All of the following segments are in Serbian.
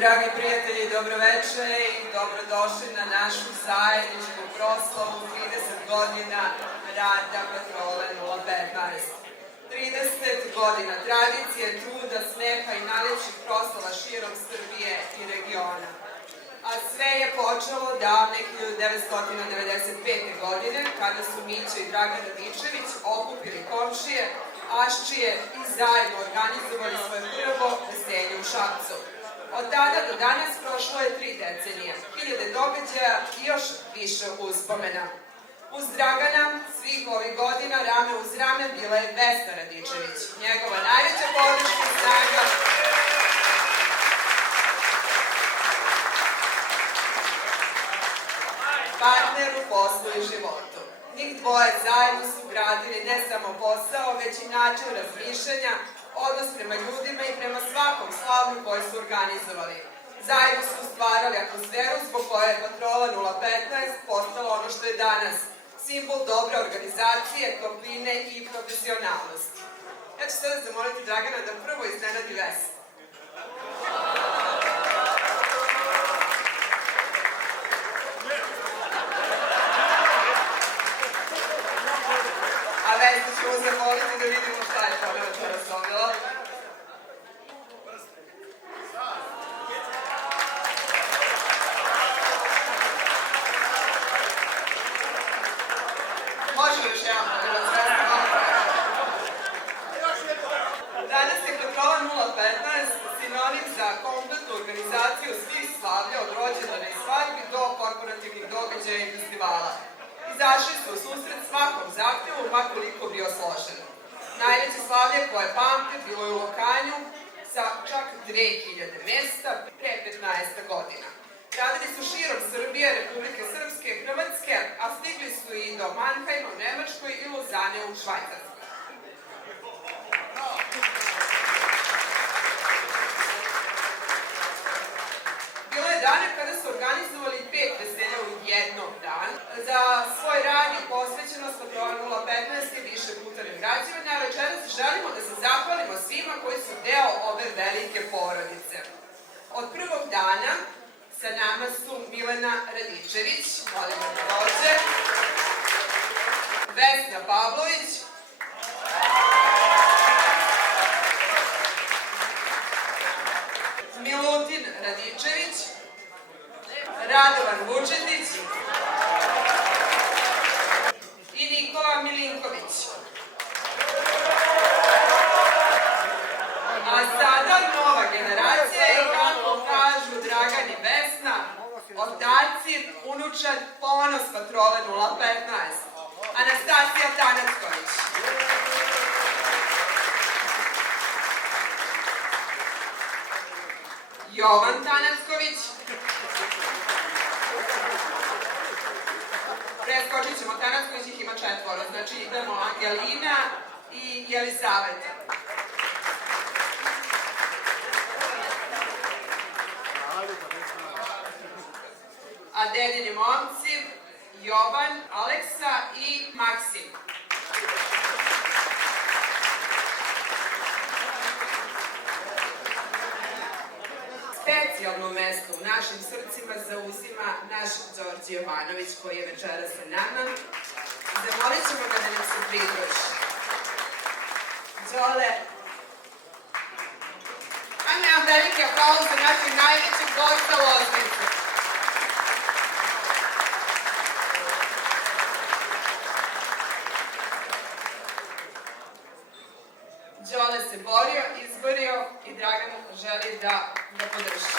Dragi prijatelji, dobroveče i dobrodošli na našu zajedničku proslavu 30 godina rada Patrole 015. 30 godina tradicije, truda, smeha i najlepših proslava širom Srbije i regiona. A sve je počelo davne 1995. godine, kada su Mića i Dragan Radičević okupili komšije, Aščije i zajedno organizovali svoje prvo veselje u Šapcu. Od tada do danas prošlo je 3 decenije, 1000 događaja i još više uspomena. Uz Dragana svih ovih godina rame uz rame bila je Vesna Radičević, njegova najveća podrška i snaga, partner u poslu i životu. Njih dvoje zajedno su gradili ne samo posao, već i način razmišljanja, odnos prema ljudima i prema svakom slavlju koje su organizovali. Zajedno su stvarali atmosferu zbog koje je Patrola 015 postala ono što je danas, simbol dobre organizacije, topline i profesionalnosti. Ja ću sada zamoliti Dragana da prvo iznenadi Vesnu. A Vesnu ćemo zamoliti da vidimo šta je to večeras dobila. Može još jedan da vas Vesna. Danas je Patrola 015 sinonim za kompletnu organizaciju svih slavlja od rođendana i svadbi do korporativnih događaja i festivala. Izašli su u susret svakom zahtevu, makoliko bio složen. Najveće slavlje koje pamte bilo je u Lokanju sa čak 2000 mesta pre 15 godina. Radili su širom Srbije, Republike Srpske, Hrvatske, a stigli su i do Mannheima u Nemačkoj i Lozane u Švajcarskoj. Bilo je dane kada su organizovali 5 veselja u jednom dan. Za svoj rad i posvećenost Patrola 015 i više putarnih građana, a večeras želimo da se zahvalimo svima koji su deo ove velike porodice. Od prvog dana sa nama su Milena Radičević, molim da dođe, Vesna Pavlović, Milutin Radičević, Radovan Vučetić i Nikola Milinković. A sada nova generacija i kako kažu Dragan i Vesna, otaci, unučad, ponos Patrole 015. Anastasija Tanacković. Jovan Tanacković. Preskočit ćemo Tanacković, ih ima 4, znači idemo Angelina i Jelisaveta. A dedini momci Jovan, Aleksa i Maksim. Specijalno mesto u našim srcima zauzima naš Đorđe Jovanović, koji je večeras sa nama. Zamolit ćemo ga da nam se pridruži. Đole, ajmo jedan veliki aplauz za našeg najvećeg gosta Loznice. Đole se borio, izborio i Dragan želi da ga podrži.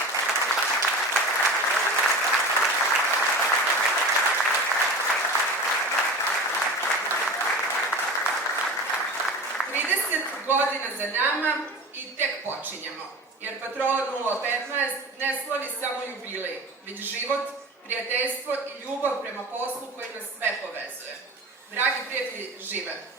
Godina za nama i tek počinjemo, jer Patrola 015 ne slavi samo jubilej, već život, prijateljstvo i ljubav prema poslu koji nas sve povezuje. Dragi prijatelji, živeli!